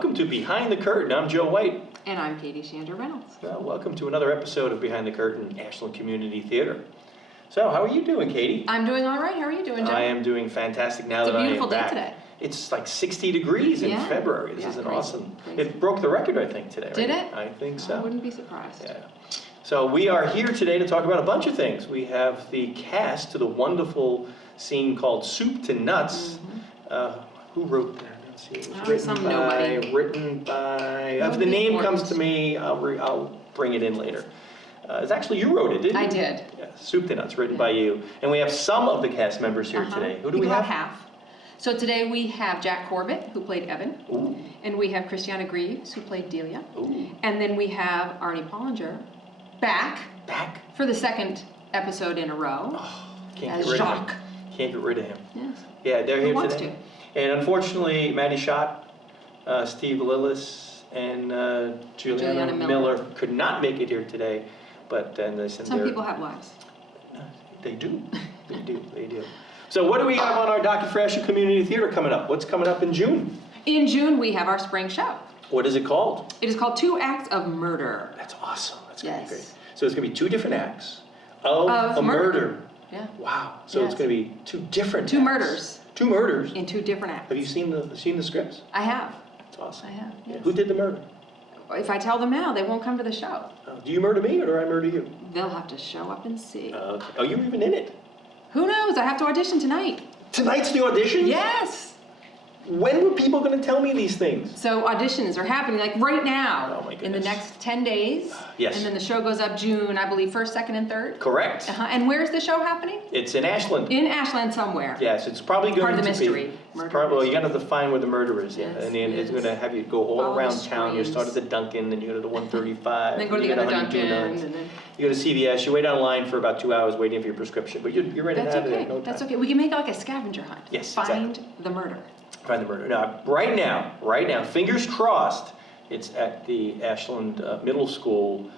Welcome to Behind the Curtain. I'm Joe White. And I'm Katie Shander Reynolds. Well, welcome to another episode of Behind the Curtain, Ashland Community Theater. So, how are you doing, Katie? I'm doing all right. How are you doing, Joe? I am doing fantastic now that I am back. It's a beautiful day today. It's like 60 degrees in February. This is an awesome. It broke the record, I think, today. Right? Did it? I think so. I wouldn't be surprised. Yeah. So we are here today to talk about a bunch of things. We have the cast to the wonderful scene called Soup to Nuts. Who wrote that? Let's see. It was written by. If the name comes to me, I'll bring it in later. It's actually, you wrote it, didn't you? I did. Yeah, Soup to Nuts, written by you. And we have some of the cast members here today. Who do we have? Half. So today we have Jack Corbet, who played Evan. Ooh. And we have Krystyanna Greaves, who played Delia. Ooh. And then we have Arnie Pollinger back for the second episode in a row. Oh, can't as get rid Jacques. of him. Can't get rid of him. Yes. Yeah, they're here wants today. And unfortunately, Maddie Schott, Steve Lillis, and Juliana Miller could not make it here today. But they said some people have lives. They do. They do. They do. So what do we have on our docket for Ashland Community Theater coming up? What's coming up in June? In June, we have our spring show. What is it called? It is called 2 Acts of Murder. That's awesome. That's going to be great. Yes. So it's going to be 2 different acts of a murder. Yeah. Wow. So it's going to be 2 different acts. murders. 2 murders. In 2 different acts. Have you seen the scripts? I have. That's awesome. I have. Yes. Who did the murder? If I tell them now, they won't come to the show. Do you murder me or do I murder you? They'll have to show up and see. Okay. Are you even in it? Who knows? I have to audition tonight. Tonight's the audition? Yes. When were people going to tell me these things? So auditions are happening like right now. Oh my goodness. In the next 10 days. Yes. And then the show goes up June, I believe, 1st, 2nd, and 3rd. Correct. And where's the show happening? It's in Ashland. In Ashland somewhere. Yes, it's probably going to be. Part of the mystery. Well, you got to find where the murder is, Yes, and then it's going to have you go all Follow around the town. You streams. start at the Dunkin', then you go to the 135. Then go to the other Dunkin', and then... You go to CVS, you wait online for about 2 hours waiting for your prescription, but you're ready to have it in no time. That's okay. We can make it like a scavenger hunt. Yes, Find the murder. Find the murder. Now, right now, fingers crossed, it's at the Ashland Middle School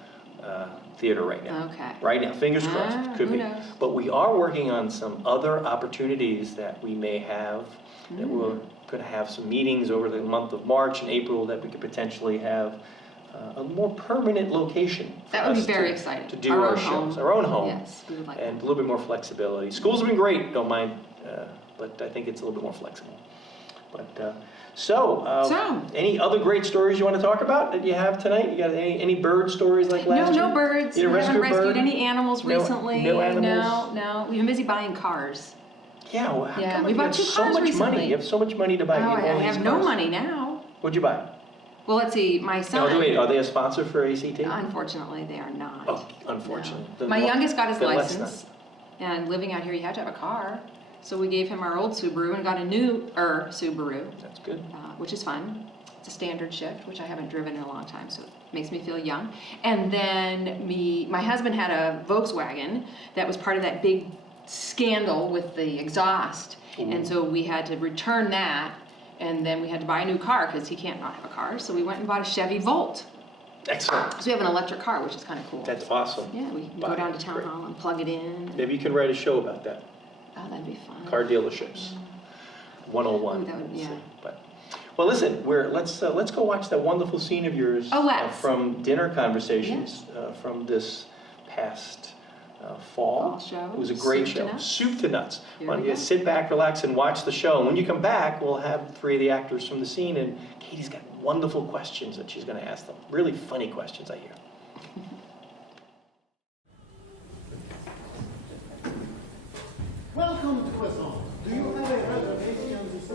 theater right now. Okay. Right now, fingers crossed. Could who be. knows? But we are working on some other opportunities that we may have. That we're going to have some meetings over the month of March and April that we could potentially have a more permanent location. That would be very exciting. To do our shows, our own home. Yes, we would like and that. a little bit more flexibility. Schools have been great, don't mind, but I think it's a little bit more flexible. But so, any other great stories you want to talk about that you have tonight? You got any bird stories like last year? No birds. We haven't rescued any animals recently. No animals? No. We've been busy buying cars. Yeah, well, how come we bought 2 cars recently. Money? You have so much money to buy. Oh, all I these have cars. no money now. What'd you buy? Well, let's see. My son. No, wait, are they a sponsor for ACT? Unfortunately, they are not. Oh, unfortunately. No. My youngest got his license, and living out here, you had to have a car. So we gave him our old Subaru and got a new Subaru. That's good. Which is fun. It's a standard shift, which I haven't driven in a long time, so it makes me feel young. And then my husband had a Volkswagen that was part of that big scandal with the exhaust. Ooh. And so we had to return that, and then we had to buy a new car because he can't not have a car. So we went and bought a Chevy Volt. Excellent. So we have an electric car, which is kind of cool. That's awesome. Yeah, we can go down to town hall and plug it in. Maybe you can write a show about that. Oh, that'd be fun. Car dealerships. 101. Ooh, that would, yeah. Well, listen, let's go watch that wonderful scene of yours from Dinner Conversations from this past fall. Show. It was a great show. Soup to Nuts. Why don't you sit back, relax, and watch the show. And when you come back, we'll have 3 of the actors from the scene, and Katie's got wonderful questions that she's going to ask them. Really funny questions, I hear. Welcome to us all. Do you have a reservation to see?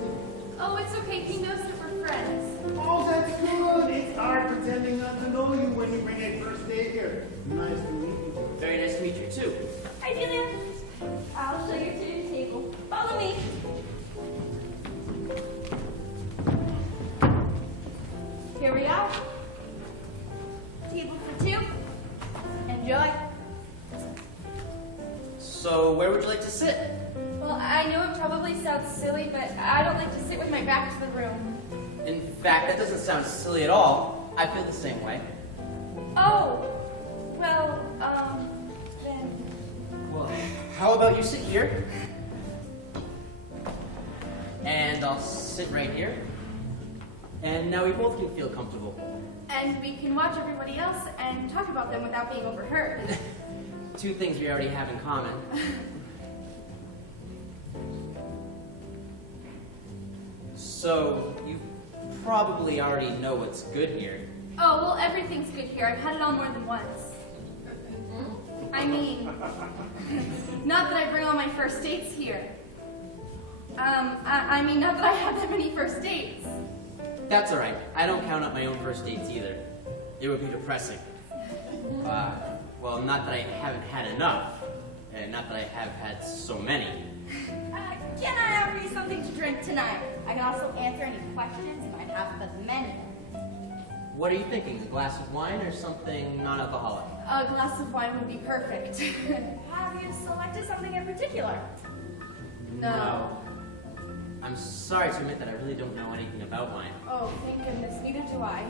Oh, it's okay. He knows that we're friends. Oh, that's good. It's hard pretending not to know you when you bring a first day here. Nice to meet you. Very nice to meet you, too. Hi, Delia. I'll show you to your table. Follow me. Here we are. Table for 2. Enjoy. So, where would you like to sit? Well, I know it probably sounds silly, but I don't like to sit with my back to the room. In fact, that doesn't sound silly at all. I feel the same way. Oh, well, then... Well, how about you sit here? And I'll sit right here. And now we both can feel comfortable. And we can watch everybody else and talk about them without being overheard. Two things we already have in common. So, you probably already know what's good here. Oh, well, everything's good here. I've had it all more than once. I mean, not that I bring all my first dates here. I mean, not that I have that many first dates. That's alright. I don't count up my own first dates either. It would be depressing. Well, not that I haven't had enough. And not that I have had so many. Can I offer you something to drink tonight? I can also answer any questions if I have as many. What are you thinking? A glass of wine or something non-alcoholic? A glass of wine would be perfect. Have you selected something in particular? No. I'm sorry to admit that I really don't know anything about wine. Oh, thank goodness. Neither do I.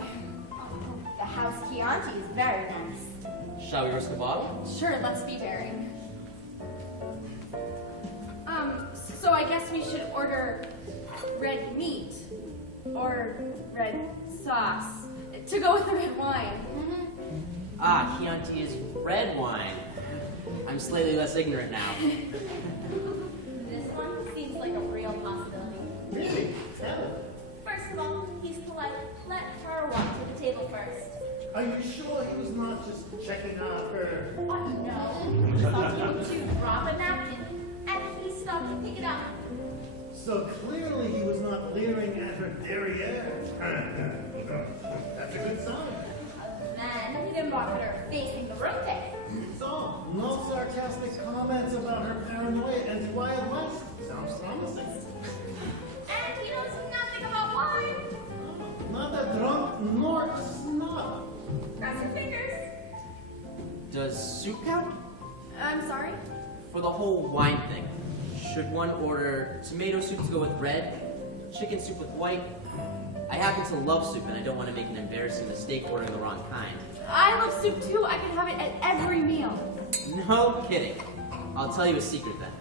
The house Chianti is very nice. Shall we risk a bottle? Sure, let's be daring. So I guess we should order red meat or red sauce to go with the red wine. Ah, Chianti is red wine. I'm slightly less ignorant now. This one seems like a real possibility. Really? Tell it. First of all, he's polite. Let her walk to the table first. Are you sure he was not just checking out her? What? No. He wanted to drop a napkin, and he stopped to pick it up. So clearly he was not leering at her derriere. That's a good sign. Then he didn't walk at her facing the rotate. So, no sarcastic comments about her paranoia and wild west. Sounds promising. And he knows nothing about wine. Not a drunk nor a snob. Cross your fingers. Does soup count? I'm sorry? For the whole wine thing, should one order tomato soup to go with red, chicken soup with white? I happen to love soup and I don't want to make an embarrassing mistake ordering the wrong kind. I love soup too. I can have it at every meal. No kidding. I'll tell you a secret then.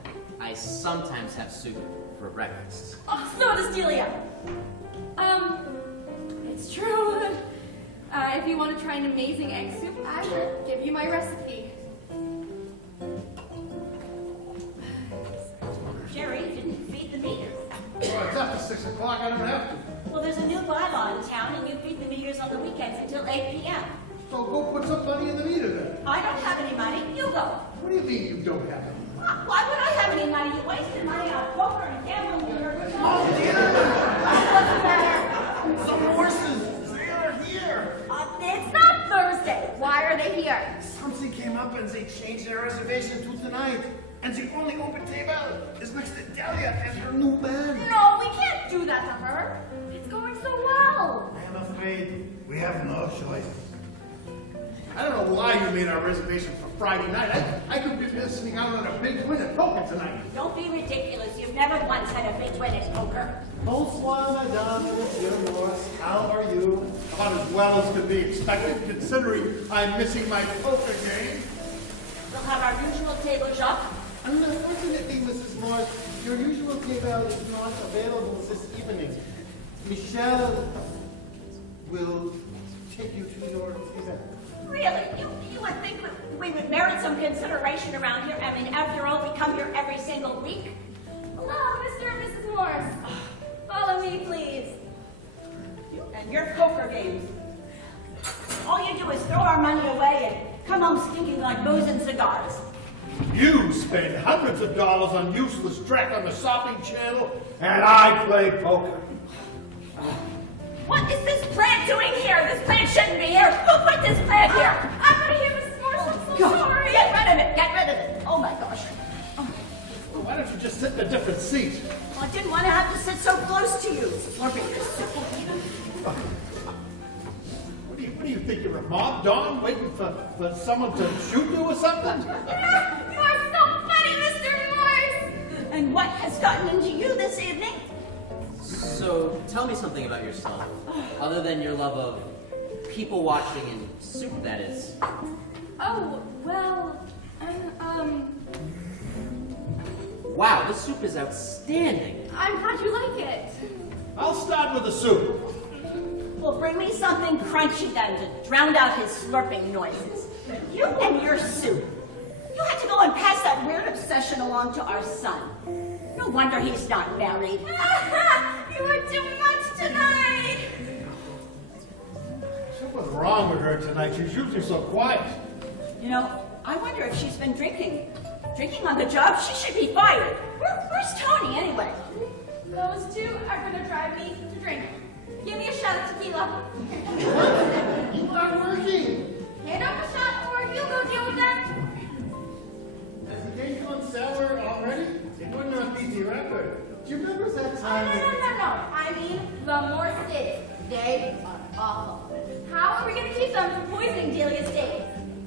I sometimes have soup for breakfast. Oh, so does Delia. It's true. If you want to try an amazing egg soup, I will give you my recipe. Jerry, you didn't feed the meters. Well, it's after 6 o'clock, I don't have to. Well, there's a new bylaw in town, and you feed the meters on the weekends until 8 p.m. So go put some money in the meter then. I don't have any money. You go. What do you mean you don't have it? Why would I have any money? You wasted money on poker and gambling when you were a Oh, dear! What's the matter? Some horses! They are here! It's not Thursday. Why are they here? Something came up and they changed their reservation to tonight. And the only open table is next to Delia and her new man. No, we can't do that to her. It's going so well. I am afraid we have no choice. I don't know why you made our reservation for Friday night. I could be missing out on a big win at poker tonight. Don't be ridiculous. You've never once had a big win at poker. Bonsoir, madame, monsieur Morris. How are you? About as well as could be expected, considering I'm missing my poker game. We'll have our usual table, Jacques. Unfortunately, Mrs. Morris, your usual table is not available this evening. Michelle will take you to your event. Really? You would think we would merit some consideration around here? I mean, after all, we come here every single week. Hello, Mr. and Mrs. Morris. Follow me, please. And your poker games. All you do is throw our money away and come home stinking like booze and cigars. You spend hundreds of dollars on useless track on the shopping channel, and I play poker. What is this plant doing here? This plant shouldn't be here. Who put this plant here? I'm not here, Mrs. Morris. I'm so Go. sorry. Get rid of it. Get rid of it. Oh my gosh. Well, why don't you just sit in a different seat? Well, I didn't want to have to sit so close to you. What do you think, you're a mob dog waiting for someone to shoot you or something? You are so funny, Mr. Morris. And what has gotten into you this evening? So, tell me something about yourself, other than your love of people watching and soup, that is. Oh, well, Wow, this soup is outstanding. I'm glad you like it. I'll start with the soup. will bring me something crunchy then to drown out his slurping noises. You and your soup. You had to go and pass that weird obsession along to our son. No wonder he's not married. You are too much tonight. Something's wrong with her tonight. She's usually so quiet. You know, I wonder if she's been drinking. Drinking on the job? She should be fired. Where's Tony anyway? Those two are gonna drive me to drink. Give me a shot of tequila. You are working. Hand up a shot or you go deal with that. Has the game gone sour already? It would not be the record. Do you remember that Oh, time? no. I mean, the Morses. They are awful. How are we gonna keep them from poisoning Delia's days?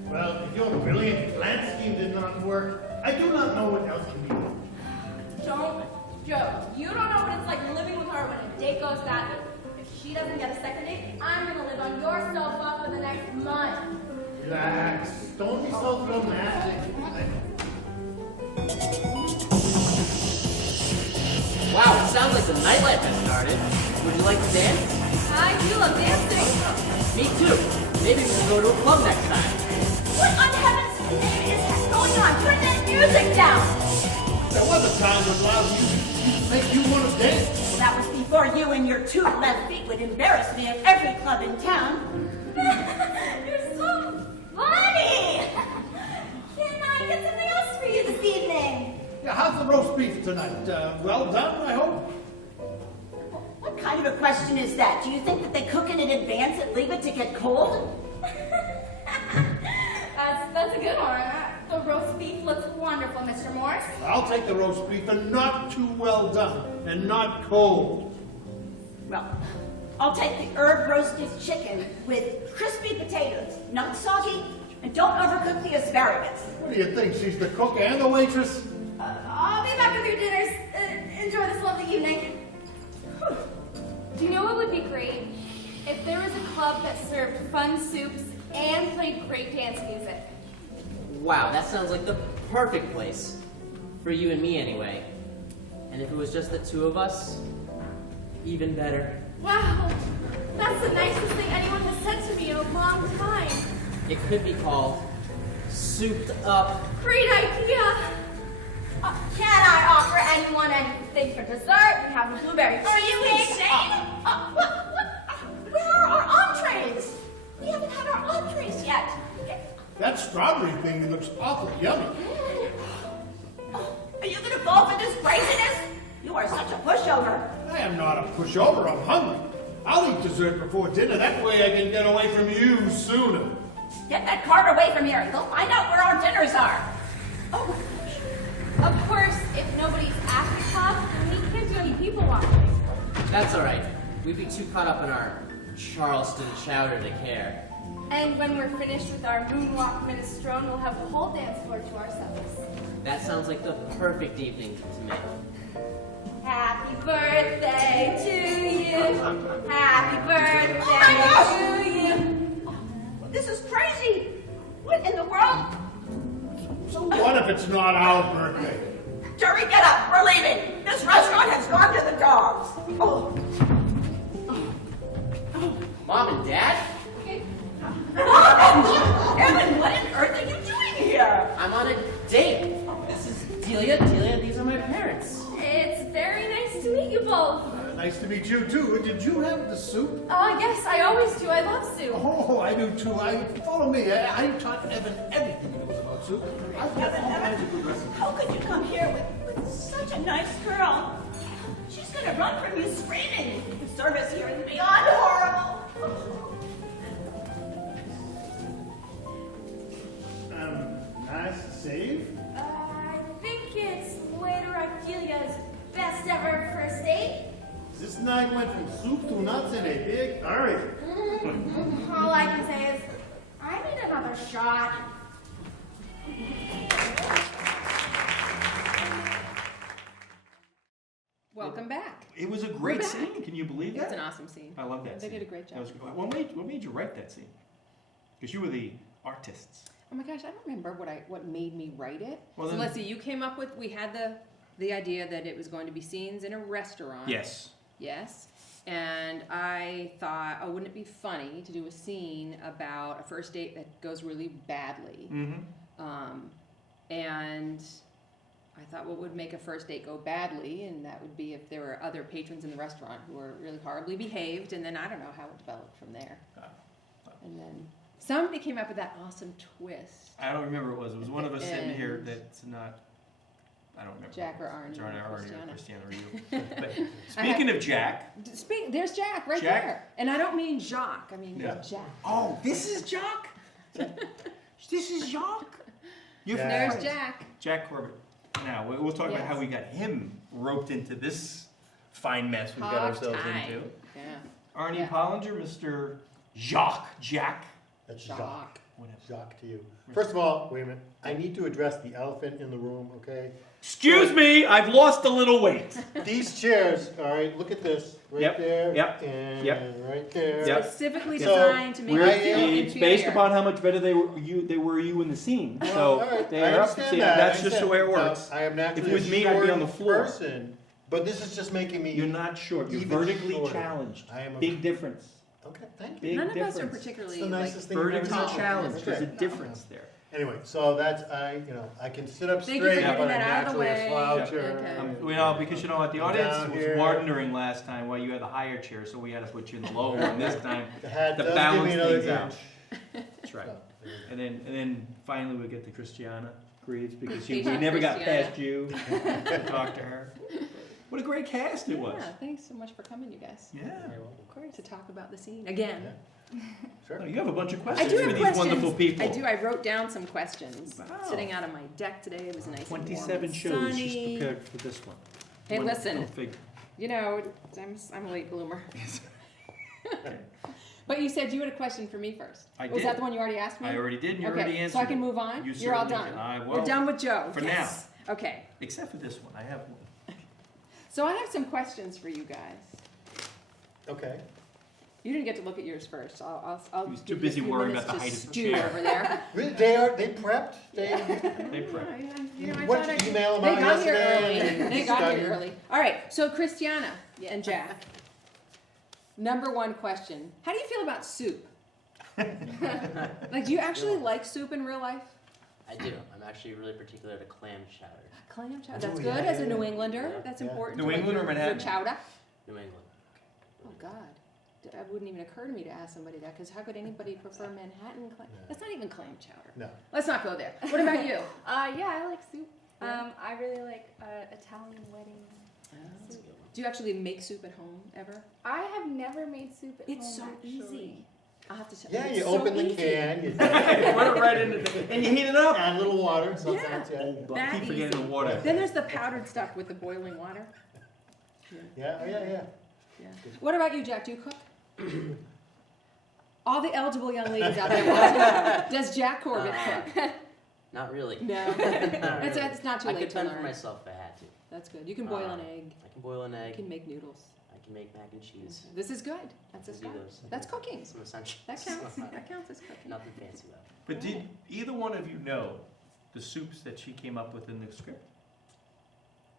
Well, if your brilliant plant scheme did not work, I do not know what else can be done. Don't joke. You don't know what it's like living with her when a date goes badly. If she doesn't get a second date, I'm gonna live on your sofa for the next month. Relax. Don't be so dramatic. Wow, it sounds like the nightlife has started. Would you like to dance? I do love dancing. Me too. Maybe we should go to a club next time. What on heaven's name is going on? Turn that music down. There was a time when loud music used to make you want to dance. Well, that was before you and your two left feet would embarrass me at every club in town. You're so funny. Can I get something else for you this evening? Yeah, how's the roast beef tonight? Well done, I hope. What kind of a question is that? Do you think that they cook it in advance and leave it to get cold? That's a good one. The roast beef looks wonderful, Mr. Morse. I'll take the roast beef and not too well done and not cold. Well, I'll take the herb roasted chicken with crispy potatoes, not soggy, and don't overcook the asparagus. What do you think? She's the cook and the waitress? I'll be back with your dinners. Enjoy this lovely evening. Do you know what would be great? If there was a club that served fun soups and played great dance music. Wow, that sounds like the perfect place. For you and me, anyway. And if it was just the two of us, even better. Wow, that's the nicest thing anyone has said to me in a long time. It could be called Souped Up. Great idea. Can I offer anyone anything for dessert? We have a blueberry Are you cheesecake. insane? Where are our entrees? We haven't had our entrees yet. That strawberry thing looks awfully yummy. Are you going to fall for this craziness? You are such a pushover. I am not a pushover, I'm hungry. I'll eat dessert before dinner, that way I can get away from you sooner. Get that cart away from here and go find out where our dinners are. Oh, of course, if nobody's at the club, then we can't do any people watching. That's alright. We'd be too caught up in our Charleston chowder to care. And when we're finished with our moonwalk minestrone, we'll have the whole dance floor to ourselves. That sounds like the perfect evening to me. Happy birthday to you. Happy birthday Oh my to you. This is crazy. What in the world? So what if it's not our birthday? Jerry, get up. We're leaving. This restaurant has gone to the dogs. Oh. Mom and Dad? Evan, what on earth are you doing here? I'm on a date. This is Delia. Delia, these are my parents. It's very nice to meet you both. Nice to meet you too. Did you have the soup? Yes, I always do. I love soup. Oh, I do too. Follow me. I taught Evan everything that was about soup. I've got all kinds of good recipes. How could you come here with such a nice girl? She's gonna run from you screaming. The service here is beyond horrible. Nice save. I think it's later Delia's best ever first date. This night went from soup to nuts in a big hurry. All I can say is, I need another shot. Welcome back. It was a We're great back. scene. Can you believe that? It's an awesome scene. I love that They scene. did a great job. That was good. What made you write that scene? Because you were the artists. Oh my gosh, I don't remember what made me write it. Well, So then- let's see, you came up with, we had the idea that it was going to be scenes in a restaurant. Yes. Yes. And I thought, oh, wouldn't it be funny to do a scene about a first date that goes really badly? And I thought what would make a first date go badly, and that would be if there were other patrons in the restaurant who were really horribly behaved, and then I don't know how it developed from there. And then somebody came up with that awesome twist. I don't remember what it was. It was one of us sitting here And- that's not. I don't remember. Jack or Arnie John or or Krystyanna. Krystyanna or you. But speaking of Jack. There's Jack right Jack? there. And I don't mean Jacques, I mean Yeah. Jack. Oh, this is Jack. This is Jack. You're Yeah. There's friends. Jack. Jack Corbett. Now we'll talk about Yes. how we got him roped into this fine mess we got Hog ourselves tie. into. Yeah. Arnie Yeah. Pollinger, Mr. Jack. That's Jacques. Jacques. Whatever. Jacques to you. First of all, wait a minute. I need to address the elephant in the room, okay? Excuse me, I've lost a little weight. These chairs, all right, look at this, right Yep, there, yep, and yep. right there. Yep. Specifically So, designed to make you we're- feel It's based inferior. upon how much better they were you in the scene. Well, So all right, they I are up. understand See, that. that's I just the way it understand. works. Now, I am naturally If it was a me, I'd be short on the floor. person, but this is just making me. You're not short. You're Even vertically shorter. challenged. I am a- Big difference. Okay, thank you. Big None of difference. us are It's particularly the like nicest thing you've ever Vertically said. challenged. There's a Okay. difference there. Anyway, so that's I can sit up Thank you for straight, getting but I'm that out of the naturally a way. sloucher. Okay. You know, because you know what, the audience Down was here. wondering last time why you had the higher chair, so we had to put you in the lower one this time. The hat To does give balance me another things out. inch. That's right. So, there you And then finally we get to Krystyanna Greaves because we Patient never got Krystyanna. past you to talk to her. What a great cast it was. Yeah, thanks so much for coming, you guys. Yeah. Of course, to talk about the scene again. go. Sure. Oh, you have a bunch of I questions do for have these questions. wonderful people. I do. I wrote down some questions. Wow. Sitting out on my deck today. It was nice and warm 27 and shows she's sunny. prepared for this one. Hey, One- listen. go figure. You know, I'm a late bloomer. But you said you had a question for me first. I Was did. that the one you already asked me? I already did, and you okay, already answered so I can it. move on? You You're all certainly done. can. We're done with Joe. For Yes. Okay. Except for this one, I have one. So I have some questions for you guys. Okay. You didn't get to look at yours first. I'll He was give too you a busy few worrying minutes about the to height of the stew chair. over there. Really, they prepped? They, They prep. You know, I What, thought you email them they out got here yesterday? early. They got Studied? here early. All right, so Krystyanna and Jack. Number one question. How do you feel about soup? Like, do you actually like soup in real life? I do. I'm actually really particular to clam chowder. Clam chowder. That's Ooh, good yeah, as a yeah, New yeah. Englander. Yeah. That's Yeah. important. New to like England or your Manhattan? chowder. New England. Oh God, that wouldn't even occur to me to ask somebody that, because how could anybody prefer Manhattan clam? No. That's not even clam chowder. no. Let's not go there. What about you? Yeah, I like soup. Yeah. I really like Italian wedding That's a soup. good one. Do you actually make soup at home ever? I have never made soup at It's home. so actually. easy. I'll have to tell Yeah, it's you so open the easy. can, you Put it right into the, and you heat it up. add a little water sometimes, yeah. Oh, That keep forgetting easy. the water. Then there's the powdered stuff with the boiling water. Yeah, oh yeah, yeah. Yeah. What about you, Jack? Do you cook? All the eligible young ladies out there want to know. Does Jack Corbett cook? Not really. No. Not It's, really. it's not too I late could to fend for learn. myself if I had to. That's good. You can boil an egg. I can boil an You egg. can make noodles. I can make mac and cheese. This is good. That's a I can do start. those. That's cooking. Some essentials. That counts. That counts as cooking. Nothing fancy though. But did either one of you know the soups that she came up with in the script?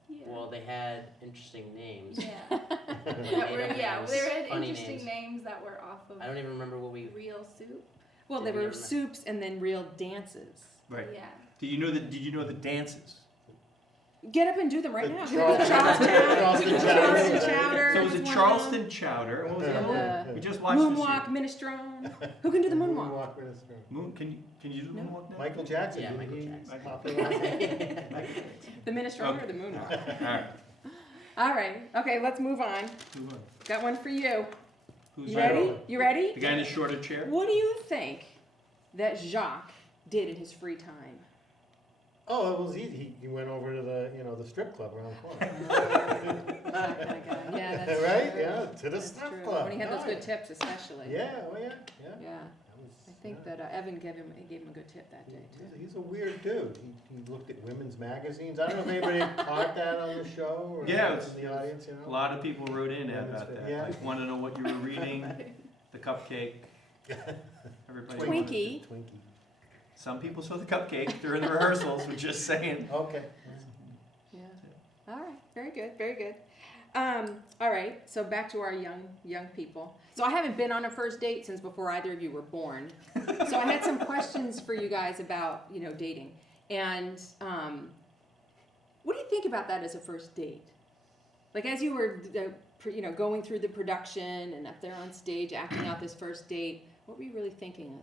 Yeah. Well, they had interesting names. Yeah. They That were, made up yeah, names, there had funny interesting names. names that were off of I don't even remember what we. real soup. Well, there Did we were ever- soups and then real dances. Right. Yeah. Did you know the dances? Get up and do them right The now. Charleston- Charleston Charleston chowder. So it was was a one Charleston chowder. What was the And other the one? We just watched the moonwalk scene. minestrone. Who can do the moonwalk? with us. Moon, can you do the No. moonwalk now? Michael Jackson. Yeah, did Michael he Jackson. popularize- The minestrone Okay. or the moonwalk? All right. All right. Okay, let's move on. Move on. Got one for you. Who's You that? ready? You ready? The guy in the shorter chair? What do you think that Jacques did in his free time? Oh, it was easy. He went over to the strip club around the corner. That kind of guy. Yeah, that's Right? true. Yeah, to the That's strip true. club. When he had those No, good tips, especially. Yeah, oh yeah, yeah. Yeah. That was- I think yeah. that Evan gave him a good tip that day too. He's a weird dude. He looked at women's magazines. I don't know if anybody caught that on the show or Yeah, it's- in the audience, A lot of people wrote in Yeah, about that's that. good. Yeah. Like, want to know what you were reading, the cupcake. Everybody. Twinkie. Twinkie. Some people saw the cupcake during the rehearsals. We're just saying. Okay. Yeah. All right. Very good. Very good. All right, so back to our young people. So I haven't been on a first date since before either of you were born. So I had some questions for you guys about, dating. And what do you think about that as a first date? Like as you were, going through the production and up there on stage acting out this first date, what were you really thinking,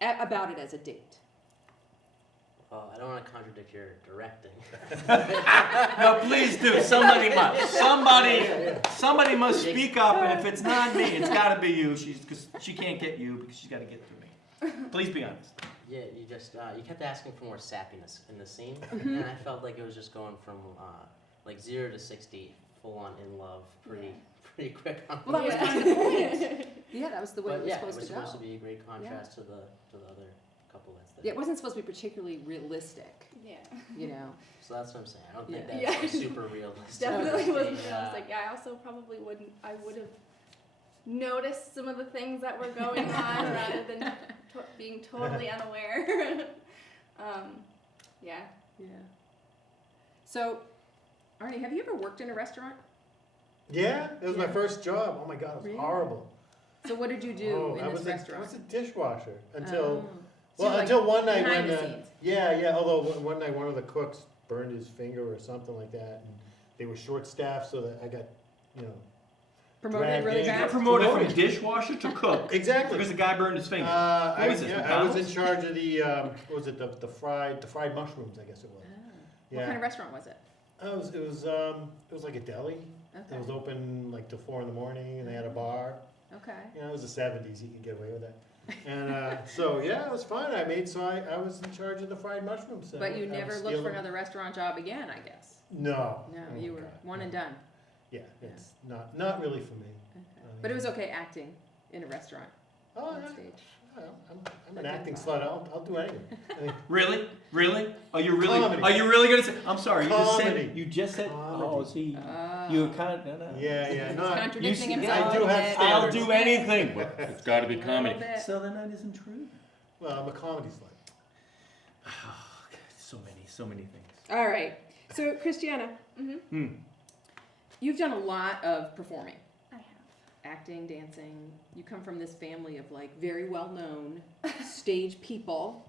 about it as a date? Well, I don't want to contradict your directing. No, please do. Somebody must speak up, and if it's not me, it's got to be you. Because she can't get you because she's got to get through me. Please be honest. Yeah, you just you kept asking for more sappiness in the scene, and I felt like it was just going from 0 to 60, full on in love, pretty quick. Well, that was kind of the point. Yeah, that was the way it was It supposed was to go. supposed to be a great contrast to the other couple that's there. Yeah, it wasn't supposed to be particularly realistic, Yeah. So that's what I'm saying. I don't think Yeah. that's super realistic. Definitely wasn't Yeah. realistic. Yeah, I also probably I would have noticed some of the things that were going on rather than being totally unaware. Yeah. Yeah. So, Arnie, have you ever worked in a restaurant? Yeah, it was my first job. Oh my God, it was Really? horrible. So what did you do in I this was restaurant? I was a dishwasher until, Oh. So well, like until one night behind when, the scenes. yeah, although one night one of the cooks burned his finger or something like that, and they were short-staffed, so that I got, Promoted dragged really in. You got fast? promoted from dishwasher to cook exactly. because the guy burned his finger. I, What was this, I was in McDonald's? charge of the, what was it, the fried mushrooms, I guess it was. Ah. Yeah. What kind of restaurant was it? It was like a deli. Okay. It was open like till 4 in the morning, and they had a bar. Okay. It was the 70s, you could get away with that. And so, yeah, it was fun. I was in charge of the fried mushrooms. So But you I would never steal looked for them. another restaurant job again, I guess. No. No, Oh, you were God. one and done. Yeah, it's not really for me. Okay. But it was okay acting in a restaurant Oh, on yeah. stage. Well, I'm That an acting didn't slut. I'll do anything. I mean, Really? Are you Comedy. really gonna say? I'm sorry. Comedy. You just said. Comedy. Oh, see. Ah. You were kind of. No. yeah, He's no. contradicting you see- himself. I do a have bit. I'll standards. do anything. Well, It's got to be A little comedy. bit. So then that isn't true. Well, I'm a comedy slut. Oh, God, so many things. All right. So, Krystyanna, Hmm. you've done a lot of performing. I have. Acting, dancing. You come from this family of very well-known stage people.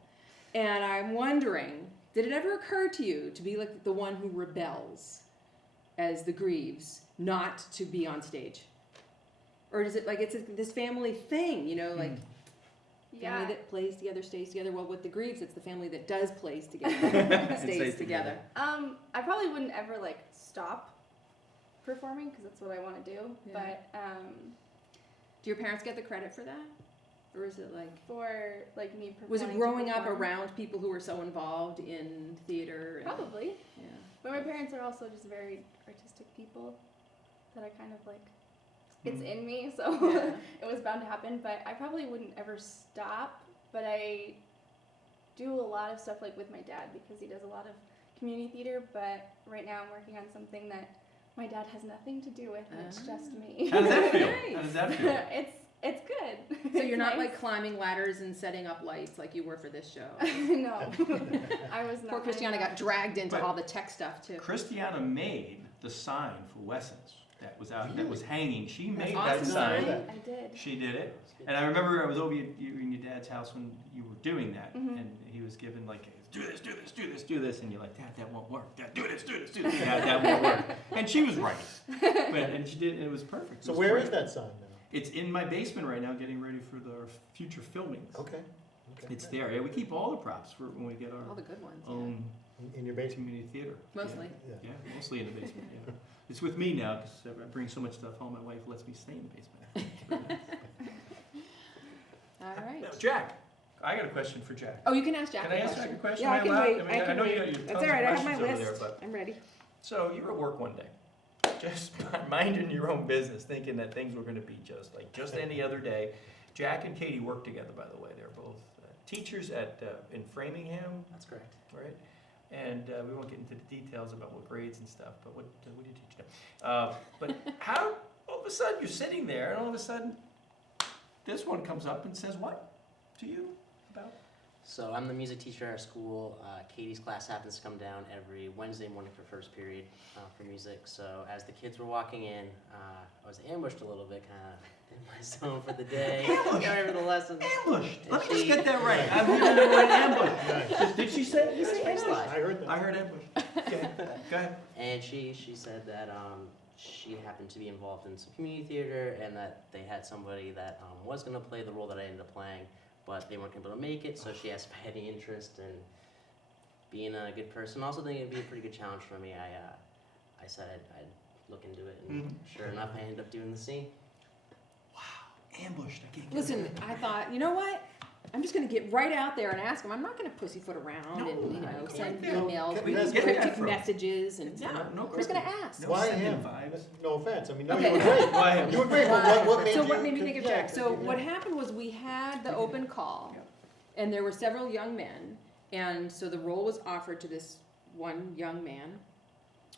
And I'm wondering, did it ever occur to you to be the one who rebels as the Greaves, not to be on stage? Or is it it's this family thing, family Yeah. that plays together, stays together? Well, with the Greaves, it's the family that does plays together, stays Stays together. I probably wouldn't ever stop performing because that's what I want to do. Yeah. But Do your parents get the credit for that? Or is it for me performing. was it to growing up perform, around people who were so involved in theater? And, Probably. yeah. But my parents are also just very artistic people that I kind of it's in me, so Yeah. it was bound to happen. But I probably wouldn't ever stop. But I do a lot of stuff with my dad because he does a lot of community theater. But right now I'm working on something that my dad has nothing to do with, and it's just me. How does that feel? Nice. How does that feel? It's good. So you're It's not nice. climbing ladders and setting up lights like you were for this show. No, I was not. Poor Krystyanna got dragged into But- all the tech stuff too. Krystyanna made the sign for Wessons that was out, that was hanging. She made awesome. that sign. That. I did. She did it. And I remember I was over in your dad's house when you were doing that, Mhm. and he was given do this, and you're like, Dad, that won't work. Dad, do this. Dad, that won't work. And she was right. And she did, and it was perfect. It So was where great. is that sign now? It's in my basement right now, getting ready for the future filmings. Okay. It's there. Yeah, we keep all the props for when we get All our the good ones. Yeah. own In your basement? community theater. Mostly. Yeah. Yeah, mostly in the basement. Yeah, it's with me now because I bring so much stuff home. My wife lets me stay in the basement. All right. Now, Jack, I got a question for Jack. Oh, you can ask Jack. Can I ask Jack a question? Yeah, I Am can allowed? wait. mean, I can know wait. you got your That's tons all of right. I have my questions over list. there, but I'm ready. so you were at work one day, just minding your own business, thinking that things were going to be just any other day. Jack and Katie work together, by the way. They're both teachers at in Framingham, That's correct. right? And we won't get into the details about what grades and stuff, but what do you teach now? But how all of a sudden you're sitting there, and all of a sudden this one comes up and says what to you about? So I'm the music teacher at our school. Katie's class happens to come down every Wednesday morning for first period for music. So as the kids were walking in, I was ambushed a little bit, kind of in my zone for the day. Ambushed? Ready for the lesson. Ambushed. And Let me just she- get that right. I'm hearing the word ambush. Did she say? You say First ambush? slide. I heard that. I heard ambush. Okay, go ahead. And she said that she happened to be involved in some community theater and that they had somebody that was going to play the role that I ended up playing, but they weren't able to make it, so she asked if I had any interest in being a good person. Also think it'd be a pretty good challenge for me. I said I'd look into it, and sure enough, I ended up doing the scene. Wow, ambushed. I can't get Listen, I thought, you know what? I'm just gonna get right out there and ask him. I'm not gonna pussyfoot around No, and, go send right there. emails Where with did that cryptic from? messages and, no, No, I'm just gonna ask. No Why sending him? vibes. No offense, I mean, no, Okay. you were great. Why him? You were great, but what made So you? what made me think of yeah, Jack? So yeah. what happened was we had the open call, and there were several young men, and so the role was offered to this one young man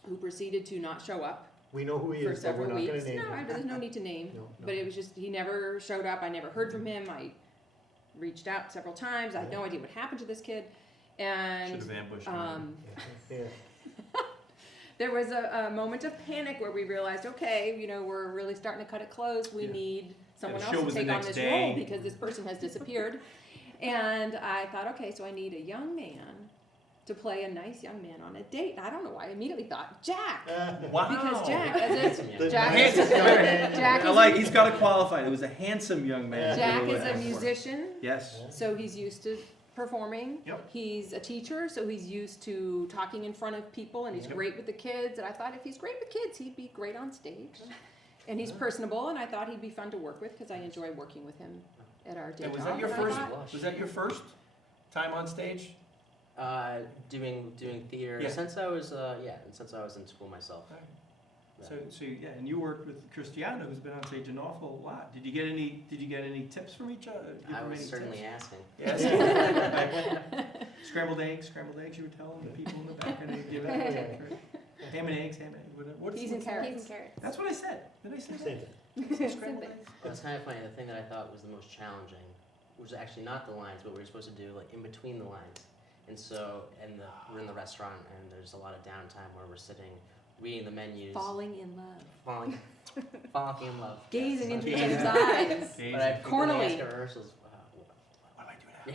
who proceeded to not show up We know who he for is, but we're several not gonna weeks. name No, him. there's no need to name. No, no. But it was just, he never showed up. I never heard from him. I reached out several times. I had no idea what happened to this kid. Should And have ambushed me. Yeah. there was a moment of panic where we realized, okay, we're really starting to cut it close. We Yeah. need someone the else show to was the take on next this day. role because this person has disappeared. And I thought, okay, so I need a young man to play a nice young man on a date. And I don't know why I immediately thought, Jack. Wow. Because Jack, The Jack nice is, young man. Jack I is, like, he's got to qualify. It was a handsome young man. Jack They were is a looking for. musician, Yes. so he's used to performing. Yep. He's a teacher, so he's used to talking in front of people, and he's Yep. great with the kids. And I thought if he's great with kids, he'd be great on stage. And he's personable, and I thought he'd be fun to work with because I enjoy working with him at our daytime. And was that your And I first? thought- Was that your first time on stage? Doing theater Yeah. since I was since I was in school myself. Right. Yeah. So yeah, and you worked with Krystyanna, who's been on stage an awful lot. Did you get any tips from each other? Give I her was any certainly tips? asking. Yes. Scrambled eggs. You were telling the people in the back, and they'd give it. Ham and eggs. Whatever. Peas and carrots. Peas and carrots. That's what I said. Did I say that? Same thing. Same Scrambled thing. eggs. Well, it's kind of funny. The thing that I thought was the most challenging was actually not the lines, but we were supposed to do like in between the lines. And so, we're in the restaurant, and there's a lot of downtime where we're sitting, reading the menus, Falling in love. falling in love, Gazing into each Gazing. other's eyes. But I frequently Cornily. ask at rehearsals, What do I do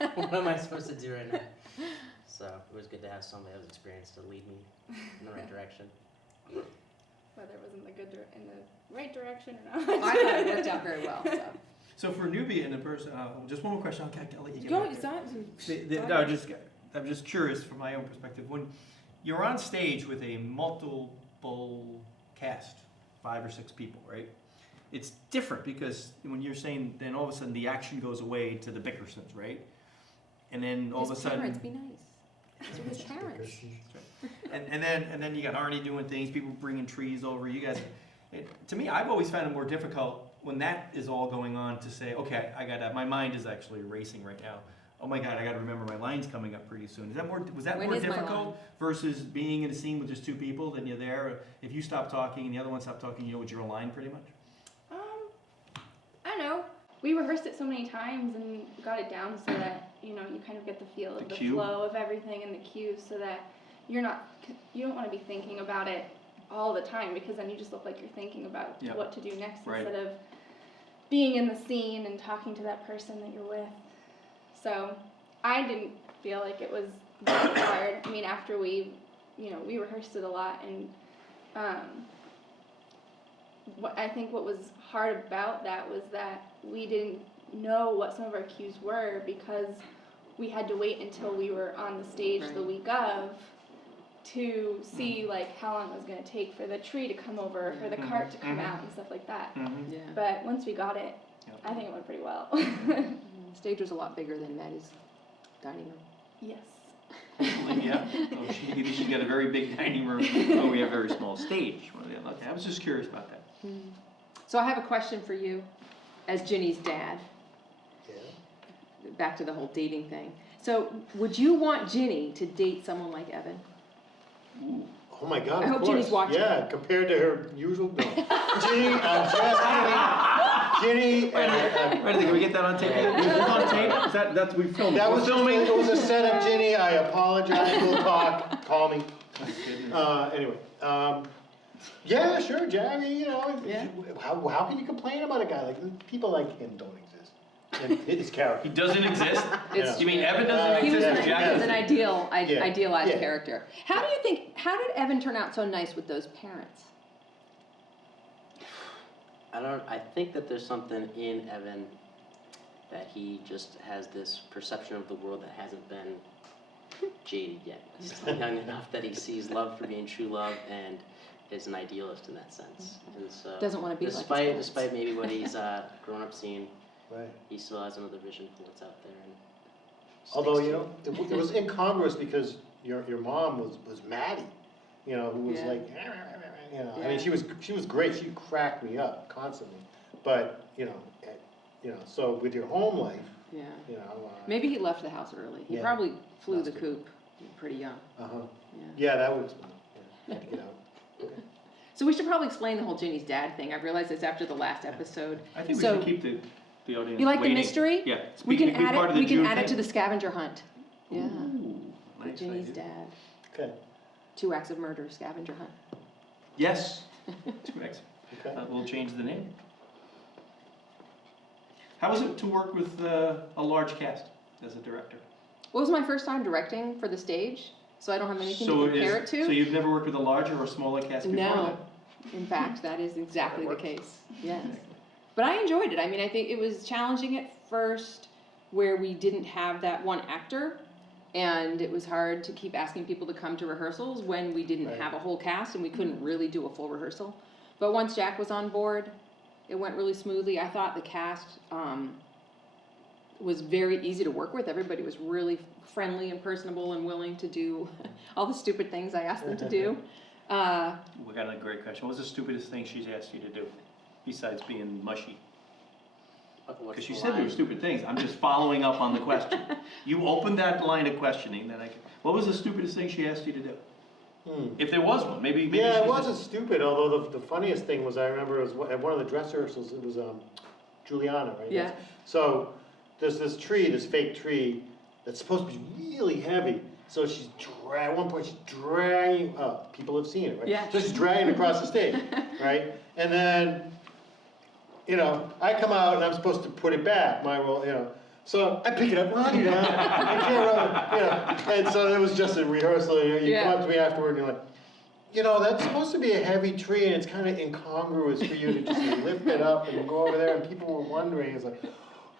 now? what am I supposed to do right now? So it was good to have somebody that was experienced to lead me in the right direction. Whether it was in the right direction or not. I thought it worked out very well. So. So for a newbie and a person, just one more question. I'll let you get Go, back it's there. not. No, I'm just curious from my own perspective. When you're on stage with a multiple cast, 5 or 6 people, right? It's different because when you're saying, then all of a sudden the action goes away to the Bickersons, right? And then all of a His sudden, parents, be nice. To his parents. and then you got Arnie doing things, people bringing trees over. You guys, to me, I've always found it more difficult when that is all going on to say, okay, my mind is actually racing right now. Oh my God, I got to remember my line's coming up pretty soon. Was that When more is my line? difficult versus being in a scene with just 2 people? Then you're there. If you stop talking and the other one stopped talking, you know what your line pretty much. I don't know. We rehearsed it so many times and got it down so that, you kind of get the feel of The the cue? flow of everything and the cues so that you don't want to be thinking about it all the time because then you just look like you're thinking about Yeah. what to do next Right. instead of being in the scene and talking to that person that you're with. So I didn't feel like it was that hard. I mean, after we rehearsed it a lot and what was hard about that was that we didn't know what some of our cues were because we had to wait until we were on the stage the Right. week of to see like how long it was going to take for the tree to come over, for the cart to come out and stuff like that. Mm-hmm. Yeah. But once we got it, Yep. I think it went pretty well. The stage was a lot bigger than Maddie's dining room. Yes. Yeah. Oh, she's got a very big dining room. Oh, we have a very small stage. Okay, I was just curious about that. So I have a question for you as Ginny's dad. Yeah. Back to the whole dating thing. So would you want Ginny to date someone like Evan? Ooh. Oh, Oh my God, I of hope course. Ginny's watching. Yeah, compared to her usual, no. Ginny, I'm just kidding. Ginny, Can we get that on tape? Is it on tape? Is that's, we filmed it. that We're was just, filming. it was a setup, Ginny, I apologize, we'll talk, call me. Anyway, yeah, sure, Jeremy, you know, how can you complain about a guy like, people like him don't exist. And his character. He doesn't exist? It's- You mean Evan doesn't He was, exist? he Jack was an Yeah. idealized Yeah. character. How did Evan turn out so nice with those parents? I think that there's something in Evan that he just has this perception of the world that hasn't been jaded yet. He's still young enough that he sees love for being true love and is an idealist in that sense. And so, Doesn't want to be like his parents. despite maybe what he's grown up seeing, Right. he still has another vision for what's out there. And Although, sticks you to know, it. it was incongruous because your mom was Maddie, you know, who was Yeah. like, you know, I Yeah. mean, she was great, she cracked me up constantly, but, you know, so with your home life, Yeah. you know. Maybe he left the house early. He Yeah. probably flew the Must have. coop pretty young. Uh-huh, Yeah. yeah, that was, yeah, had to get out. So we should probably explain the whole Ginny's dad thing. I've realized this after the last episode. I think we So- should keep the audience You like waiting. the mystery? Yeah. We can Be add part it. of the We can June add it to thing. the scavenger hunt. Yeah. Ooh, nice Ginny's idea. dad. Okay, 2 acts of murder scavenger hunt. Yes. 2X. okay. We'll change the name. How was it to work with a large cast as a director? Well, it was my first time directing for the stage, so I don't have anything So to compare it to. So you've never worked with a larger or smaller cast before No. that? In fact, that is exactly That the works. case. Yes. But I enjoyed it. I mean, I think it was challenging at first where we didn't have that one actor, and it was hard to keep asking people to come to rehearsals when we didn't Right. have a whole cast and we couldn't really do a full rehearsal. But once Jack was on board, it went really smoothly. I thought the cast was very easy to work with. Everybody was really friendly and personable and willing to do all the stupid things I asked them to do. We got a great question. What was the stupidest thing she's asked you to do, besides being mushy? What's Because the you said there were line? stupid things. I'm just following up on the question. You opened that line of questioning, what was the stupidest thing she asked you to do? If there was one, maybe. Yeah, she it just- wasn't stupid, although the funniest thing was, I remember it was at one of the dress rehearsals, it was Juliana, right? Yeah. So there's this tree, this fake tree, that's supposed to be really heavy. So she's at one point she's dragging up. People have seen it, right? Yeah. So she's dragging across the stage, right? And then, you know, I come out and I'm supposed to put it back, my role, you know. So I pick it up, run it down, I can't run, you know. And so it was just a rehearsal. You Yeah. come up to me afterward and you're like, you know, that's supposed to be a heavy tree and it's kind of incongruous for you to just lift it up and go over there. And people were wondering, it's like,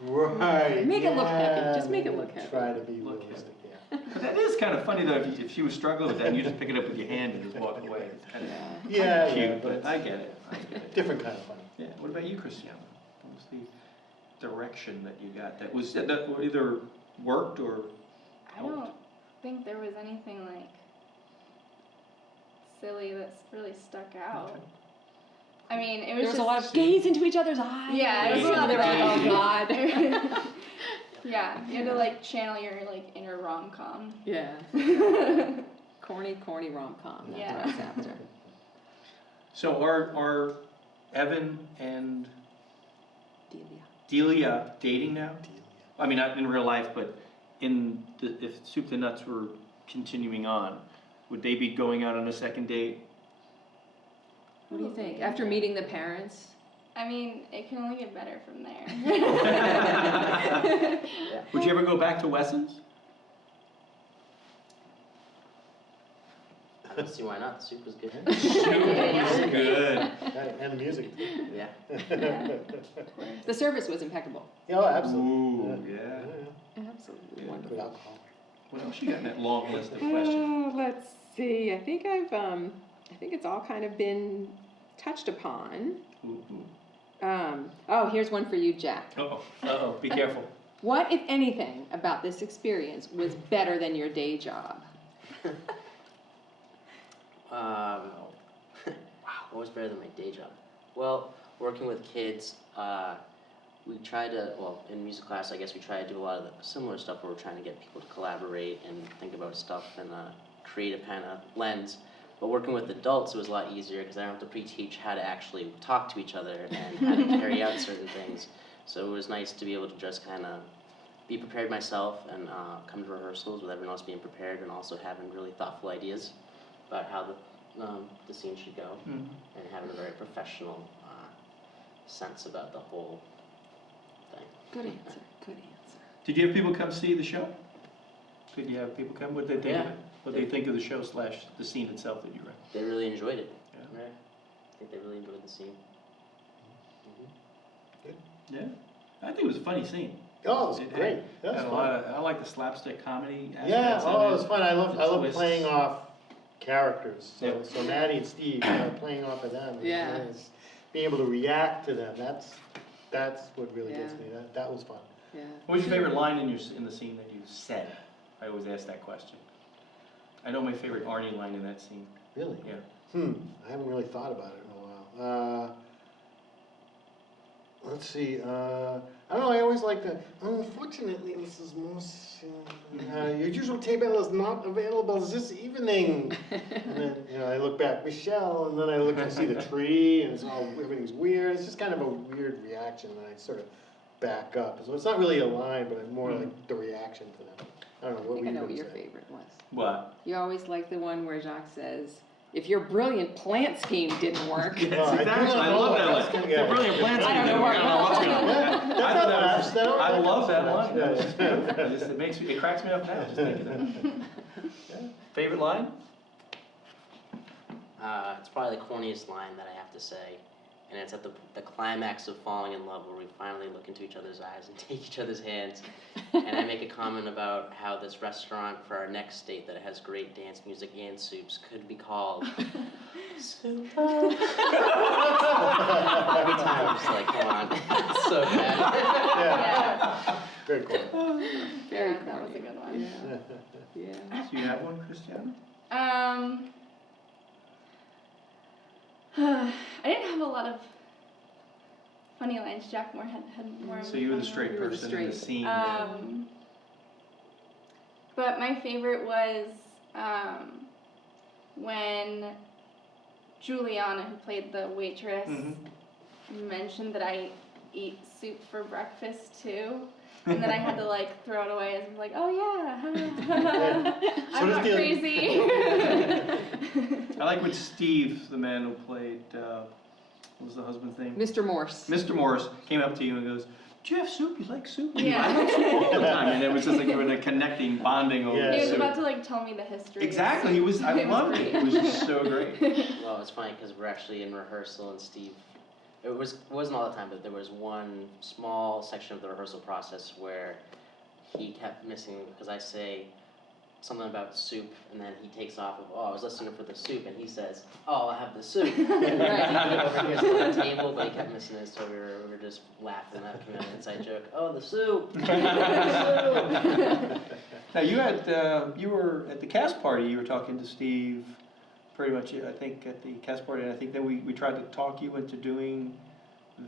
right. Make it look heavy. yeah, Just make it look heavy. Try to be Look realistic, yeah. But that is kind of funny though, if she was struggling with that, and you just pick it up with your hand and just walk away. It's kind of Yeah, cute, yeah, but I get it. I get it. different kind of funny. Yeah. What about you, Krystyanna? What was the direction that you got that was that either worked or I don't think there was anything like silly that's really stuck out. Okay. I mean, it There was was just a lot of gaze into each other's eyes. Yeah, it was a lot of Oh that. God. yeah, you had to like channel your like inner rom-com. Yeah. Corny rom-com. That's Yeah. what I was after. So are Evan and Delia. Delia dating now? I mean, not in real life, but if Soup to Nuts were continuing on, would they be going out on a second date? What do you think? After meeting the parents? I mean, it can only get better from there. Would you ever go back to Wesson's? I don't see why not. The soup was good. Good. And the music. Yeah. The service was impeccable. Yeah, oh, absolutely. Ooh, Yeah. yeah. Absolutely Yeah. wonderful. Good alcohol. What else you got in that long list of questions? Let's see. I think it's all kind of been touched upon. Ooh, ooh. Here's one for you, Jack. Uh-oh, be careful. What, if anything, about this experience was better than your day job? What was better than my day job? Well, working with kids, we try to, in music class, I guess we try to do a lot of the similar stuff where we're trying to get people to collaborate and think about stuff in a creative kind of lens. But working with adults, it was a lot easier because I don't have to pre-teach how to actually talk to each other and how to carry out certain things. So it was nice to be able to just kind of be prepared myself and come to rehearsals with everyone else being prepared and also having really thoughtful ideas about how the scene should go and having a very professional sense about the whole thing. Good answer, good answer. Did you have people come see the show? Did you have people come? What did they think of it? What did they think of the show / the scene itself that you read? They really enjoyed it. Yeah. Right. I think they really enjoyed the scene. Yeah, I think it was a funny scene. Oh, it was It great. That had was a lot fun. of, I like the slapstick comedy aspects Yeah, of oh, it. it was fun. I love twists. playing off characters. So, Yep. so Maddie and Steve, playing off of them. Yeah. It's being able to react to them. That's what really gets me. That was fun. Yeah. What was your favorite line in the scene that you said? I always ask that question. I know my favorite Arnie line in that scene. Really? Yeah. I haven't really thought about it in a while. Let's see. I don't know. I always like the. Unfortunately, Mrs. Morse, your usual table is not available this evening. And then I look back, Michelle, and then I look and see the tree, and everything's weird. It's just kind of a weird reaction, and I sort of back up. So it's not really a line, but it's more like the reaction to them. I don't know. I What think were I you know what gonna your say? favorite was. What? You always like the one where Jacques says, if your brilliant plant scheme didn't work. Yes, I do exactly. not I know love what that that's line. gonna The get. brilliant plants. I don't know where what's going on. That's I thought not that was, us. That I don't love that make line. much. That's beautiful. It cracks me up now just thinking of it. Yeah. Favorite line? It's probably the corniest line that I have to say, and it's at the climax of falling in love where we finally look into each other's eyes and take each other's hands. And I make a comment about how this restaurant for our next date that has great dance music and soups could be called Soup. Every time I'm just like, come on, it's so bad. Yeah. Very cool. Very Yeah, that was a good one. Yeah. Do you have one, Krystyanna? I didn't have a lot of funny lines. Jack Moore had more. So you were the funny straight You were the person in the straight. scene. But my favorite was when Juliana, who played the waitress, mentioned that I eat soup for breakfast too. And then I had to like throw it away as like, oh yeah, I'm not crazy. I like when Steve, the man who played, what was the husband's name? Mr. Morse. Mr. Morris came up to you and goes, "Do you have soup? You like soup?" Yeah. I like soup all the time. And it was just like you were connecting, bonding over Yeah. the He was soup. about to like tell me the history. Exactly. He was. I It was loved great. it. It was just so great. Well, it's funny because we're actually in rehearsal and Steve, it wasn't all the time, but there was one small section of the rehearsal process where he kept missing, because I say something about soup and then he takes off of, oh, I was listening for the soup, and he says, oh, I have the soup. Over here on the table, but he kept missing it, so we were just laughing. That became an inside joke. Oh, the soup. Now you were at the cast party. You were talking to Steve, pretty much. I think at the cast party, and I think then we tried to talk you into doing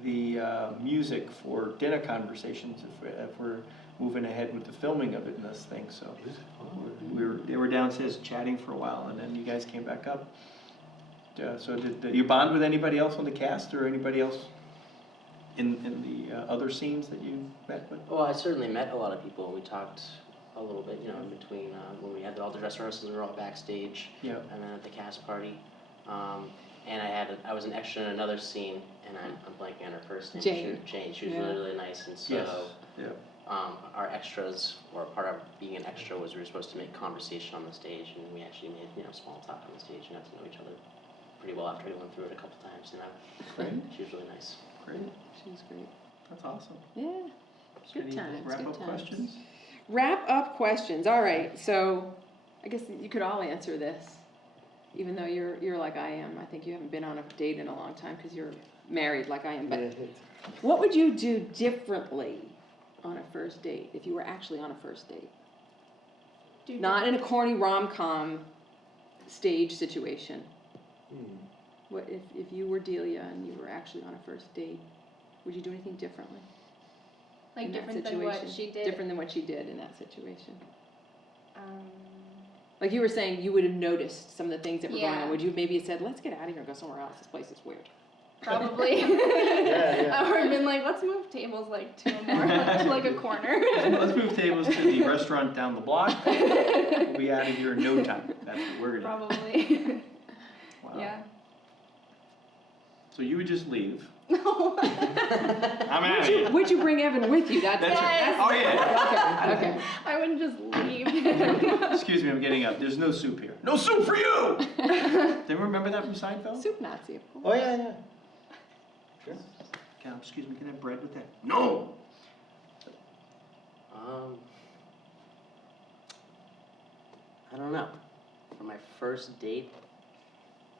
the music for dinner conversations if we're moving ahead with the filming of it and this thing. So they were downstairs chatting for a while, and then you guys came back up. So did you bond with anybody else on the cast or anybody else in the other scenes that you met with? Well, I certainly met a lot of people. We talked a little bit, in between when we had all the dress rehearsals. We were all backstage, Yeah. and then at the cast party. And I was an extra in another scene, and I'm blanking on her first name. Jane. Jane. She was Yeah. really, really nice, and so. Yes. Yeah. Our extras, or part of being an extra, was we were supposed to make conversation on the stage, and we actually made small talk on the stage and got to know each other pretty well after we went through it a couple times. Great. She was really nice. Great. She was great. That's awesome. Yeah. Good Any times, wrap good up times. questions? Wrap up questions. All right. So I guess you could all answer this, even though you're like I am. I think you haven't been on a date in a long time because you're married like I am. But what would you do differently on a first date if you were actually on a first date? Not in a corny rom-com stage situation. What if you were Delia and you were actually on a first date? Would you do anything differently? Like in that different than what situation? she did. Different than what she did in that situation. Like you were saying, you would have noticed some of the things that were going Yeah. on. Would you maybe have said, let's get out of here and go somewhere else? This place is weird. Probably. Yeah. Or been like, let's move tables like 2 or more, to like a corner. Let's move tables to the restaurant down the block. We'll be out of here in no time. That's what we're gonna do. Probably. Wow. Yeah. So you would just leave. No. I'm out of here. Would you bring Evan with you? That's Yes. Oh, yeah. okay. Okay. I wouldn't just leave. Excuse me, I'm getting up. There's no soup here. No soup for you! Did you remember that from Seinfeld? Soup Nazi, of course. Oh, yeah. Sure. Excuse me, can I have bread with that? No! I don't know. For my first date,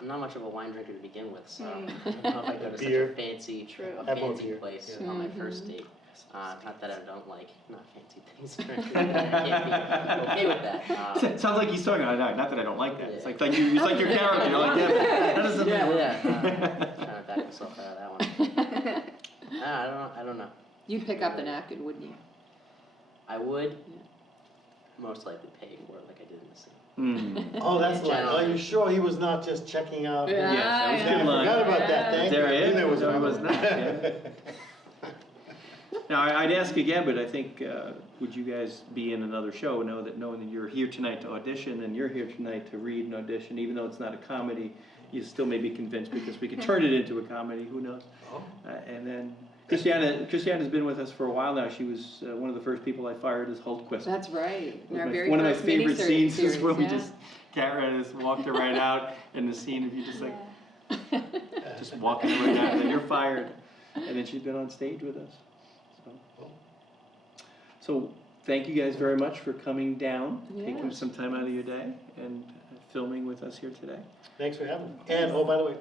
I'm not much of a wine drinker to begin with, so I don't know if I go to such Beer. a fancy, True. a Have more fancy beer, place yeah. on my first date. Not that I don't like not fancy things. I can't be okay with that. Sounds like he's talking about that. Not that I don't like that. It's like your character. You're like, yeah, that doesn't Yeah. Trying to back myself out of that one. I don't know. You'd pick up the napkin, wouldn't you? I would most likely pay for it like I did in the scene. Oh, that's In like, general. are you sure he was not just checking out? Yeah. Yes, that was I a good line. forgot about that, thank you. There I he knew is. there was No, he another was one. not, yeah. Now, I'd ask again, but I think, would you guys be in another show, knowing that you're here tonight to audition, and you're here tonight to read and audition, even though it's not a comedy, you still may be convinced because we could turn it into a comedy, who knows? And then, Krystyanna's been with us for a while now. She was one of the first people I fired as Hultquist. That's right. In our One very of my first favorite miniseries scenes is when we yeah. just, Kat just walked her right out, and the scene of you just like, just walking her right out, and then you're fired. And then she's been on stage with us. So thank you guys very much for coming down, taking Yes. some time out of your day, and filming with us here today. Thanks for having me. And, oh, by the way,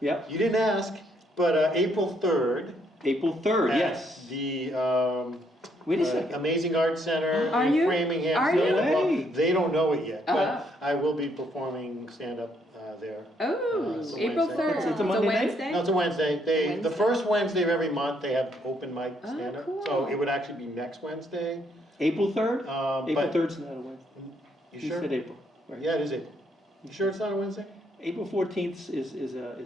Yeah. you didn't ask, but April 3rd. April 3rd, at yes. The Wait a second. Amazing Art Center Are in you? Framingham. Are you? Stand-up. No Well, way. they don't know it yet, Uh-huh. but I will be performing stand-up there. Oh, It's a April Wednesday. 3rd. It's a Monday night? Wednesday? No, it's a Wednesday. The Wednesday. first Wednesday of every month, they have open mic Oh, stand-up. cool. So it would actually be next Wednesday. April 3rd? April But 3rd's not a Wednesday. you You sure? said April. Right. Yeah, it is April. You sure it's not a Wednesday? April 14th is a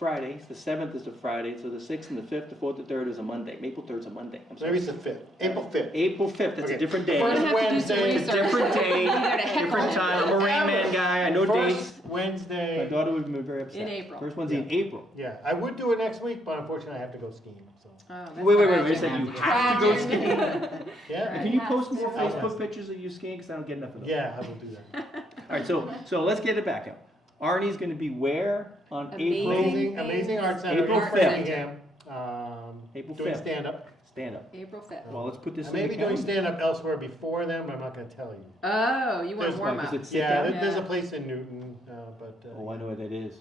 Friday. The 7th is a Friday. So the 6th and the 5th, the 4th and 3rd is a Monday. April 3rd's a Monday. I'm sorry. Maybe it's the 5th. April 5th. April 5th. That's a Okay. different day. We're gonna First have to do some Wednesday. It's a research. different day, Be there to heckle. different time. I'm a Rain Man guy. I know dates. First Wednesday. My daughter would have been very upset. In April. First Wednesday in April. Yeah, I would do it next week, but unfortunately I have to go skiing, so. Oh, that's Wait a tragic. second. You have to go Tragic. skiing. Yeah, Can you post more I'll Facebook post. pictures of you skiing? Because I don't get enough of those. yeah, I will do that. All right, so let's get it back up. Arnie's going to be where on Amazing. Amazing Art Center April in 5th. Framingham. April Doing 5th. stand-up. Stand up. April 5th. Well, let's put this I in may the be doing calendar. stand-up elsewhere before then, but I'm not gonna tell you. Oh, you want There's warm Why, 'cause up. it's sit Yeah, down? there's Yeah. a place in Newton, but, Oh, I know what that is.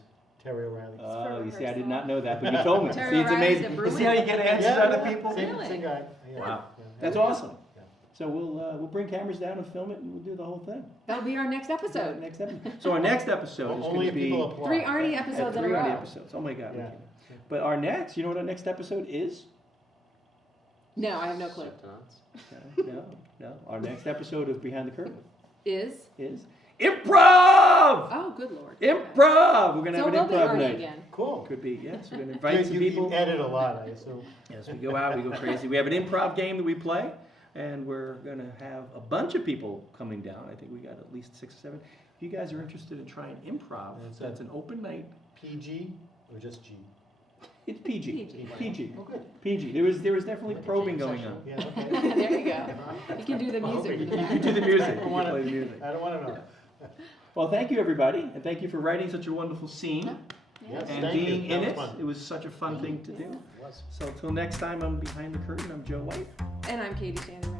Terry O'Reilly. Oh, you see, I did rehearsal. not know that, but you told me. Terry See, it's O'Reilly's amazing. the You see how you get answers Yeah, out of people? Same Really? guy. Yeah. Wow. Yeah. That's awesome. Yeah. So we'll bring cameras down and film it, and we'll do the whole thing. That'll be our next episode. Next episode. So our next episode is Only going to if be people apply. 3 Arnie at episodes in a 3 Arnie row. episodes. Oh my God. we Yeah. can't. But our next, you know what our next episode is? No, I have no clue. Soup to nuts. No. Our next episode of Behind the Curtain Is? improv. Oh, good lord. Improv. We're gonna So have we'll an be improv Arnie night. again. Cool. Could be, yes. We're gonna invite some You people. edit a lot, I assume. Yes, we go out, we go crazy. We have an improv game that we play, and we're gonna have a bunch of people coming down. I think we got at least 6 or 7. If you guys are interested in trying improv, that's an open night. PG or just G? It's PG. PG. PG. Oh, good. PG. There was definitely probing going on. Yeah, okay. There you go. You can do the music. You can do the music. I You don't can wanna- play the music. I don't wanna know. Well, thank you everybody, and thank you for writing such a wonderful scene Yes, and thank being you. in That it. was fun. It was such a fun thing to do. It was. So till next time, I'm Behind the Curtain. I'm Joe White. And I'm Katie Shannon.